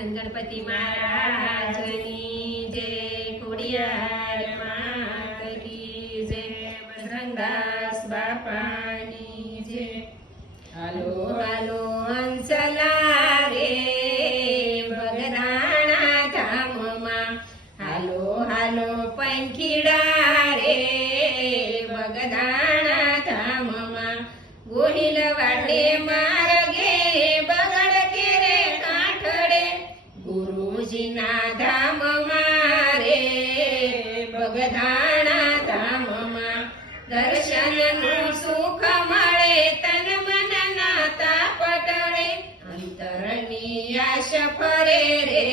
આનંદ ગણપતિ મહારાજની જય ખોડિયાર માત કી જય બજરંગદાસ બાપાની જય. હાલો. હાલો હંસલા રે બગદાણા ધામમાં. હાલો હાલો પંખીડા રે બગદાણા ધામમાં. ગોહિલ વાડે મારગે બગડ ગુરુજીના ધામ મારે બગદાણા ધામમાં દર્શનનું સુખ મળે, તન મનના તાપ ટળે અંતરની આશ ફરે રે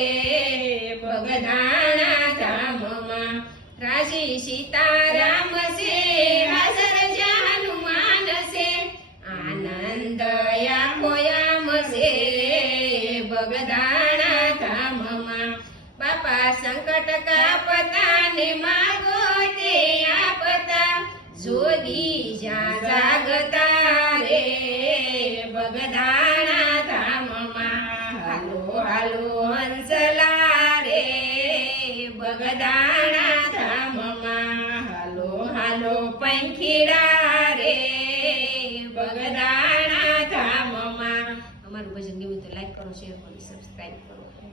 બગદાણા ધામમાં. રાજી સીતારામ છે, હાજર જાનુમાન છે, આનંદ યામ છે બગદાણા ધામમાં બાપા સંકટ કાપતા ને માગો તે આપતા જોગી જા જાગતા રે બગદાણા ધામમાં હાલો હાલો હંસલા રે બગદાણા ધામમાં હાલો હાલો પંખીડા રે બગદાણા ધામમાં અમારું ભજન ગયું તો લાઈક કરો શેર કરો સબસ્ક્રાઈબ કરો